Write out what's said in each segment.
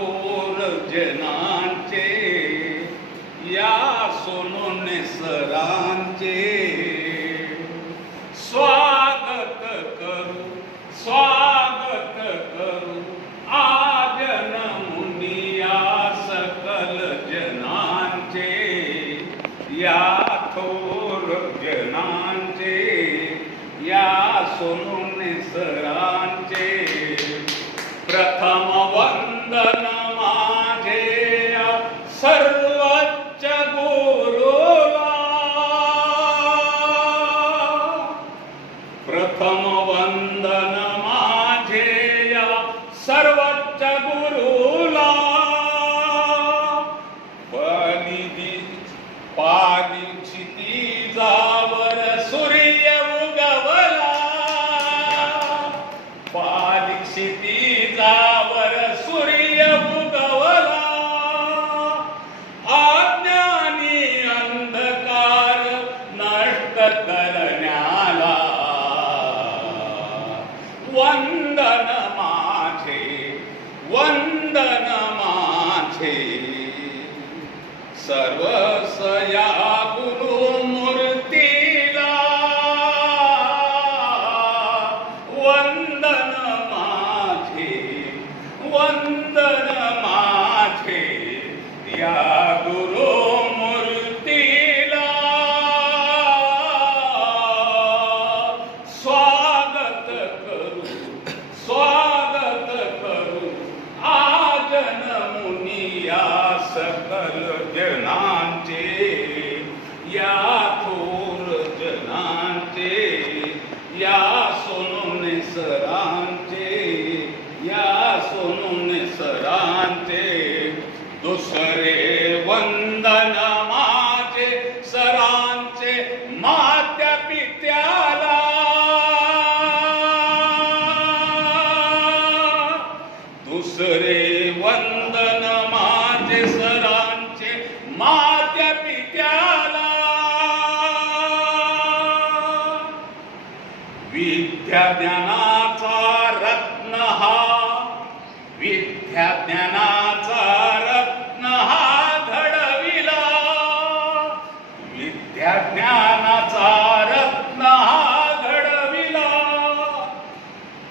थोर जनांचे, या सोनोने सरांचे स्वागत करू, स्वागत करू आज नमुनिया सकल जनांचे, या थोर जनांचे, या सोनोने सरांचे। प्रथम वंदन माझे सर्वोच्च गुरुला, प्रथम वंदन माझे सर्वोच्च गुरुला। क्षितिजावर सूर्य उगवला, क्षितिजावर सूर्य उगवला। अज्ञानी अंधकार नष्ट करण्याला, वंदन माझे, वंदन माझे। सर्वसया गुरुमूर्तीला, वंदन माझे, वंदन माझे, या गुरुमूर्तीला। स्वागत करू, स्वागत करू आज नमुनिया सकल जनांचे, या थोर जनांचे, या सोनोने सरांचे, या सोनोने सरांचे। दुसरे वंदन माझे सरांचे मात्या पित्याला, दुसरे वंदन माझे सरांचे मात्या पित्याला। विद्या ज्ञानाचा रत्न हा, विद्या ज्ञानाचा रत्न हा घडविला, विद्या ज्ञानाचा रत्न हा घडविला।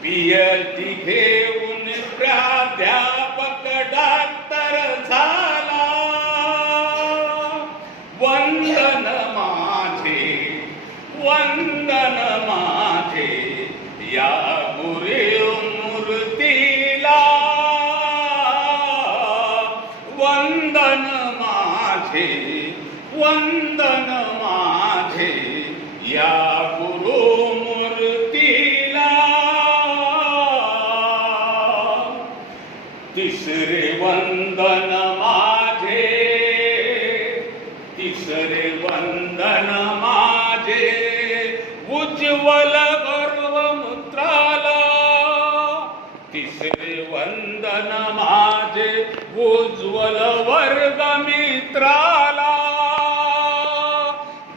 PhD घेऊन प्राध्यापक डॉक्टर झाला, वंदन माझे, वंदन माझे, या गुरुमूर्तीला। वंदन माझे, वंदन माझे, या गुरुमूर्तीला। तिसरे वंदन माझे, तिसरे वंदन माझे उज्ज्वल गर्वमुद्राला, तिसरे वंदन माझे उज्ज्वल वर्गमित्राला।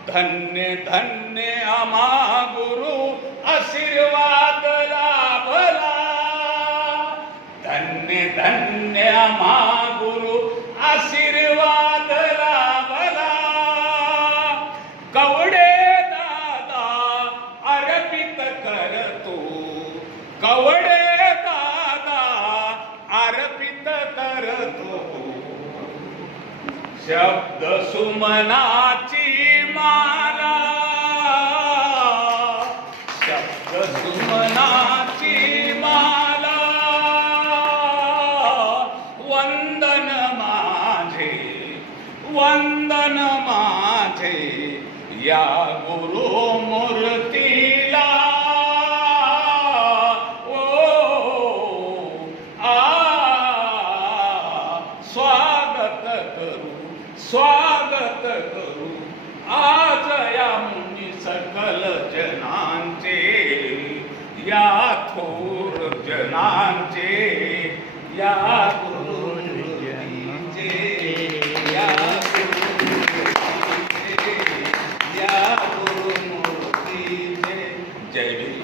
धन्य धन्य आम्हा गुरु आशीर्वाद लाभला, धन्य धन्य आम्हा गुरु आशीर्वाद लाभला। कवडे दादा अर्पित करतो, कवडे दादा अर्पित करतो। शब्द सुमनाची माला, शब्द सुमनाची माला। वंदन माझे, वंदन माझे, या गुरुमूर्तीला। स्वागत करू, स्वागत करू आज या मुनी सकल जनांचे, या थोर जनांचे, या गुरुमूर्तीचे, या गुरुमूर्तीचे, या गुरुमूर्तीचे। जय भीम।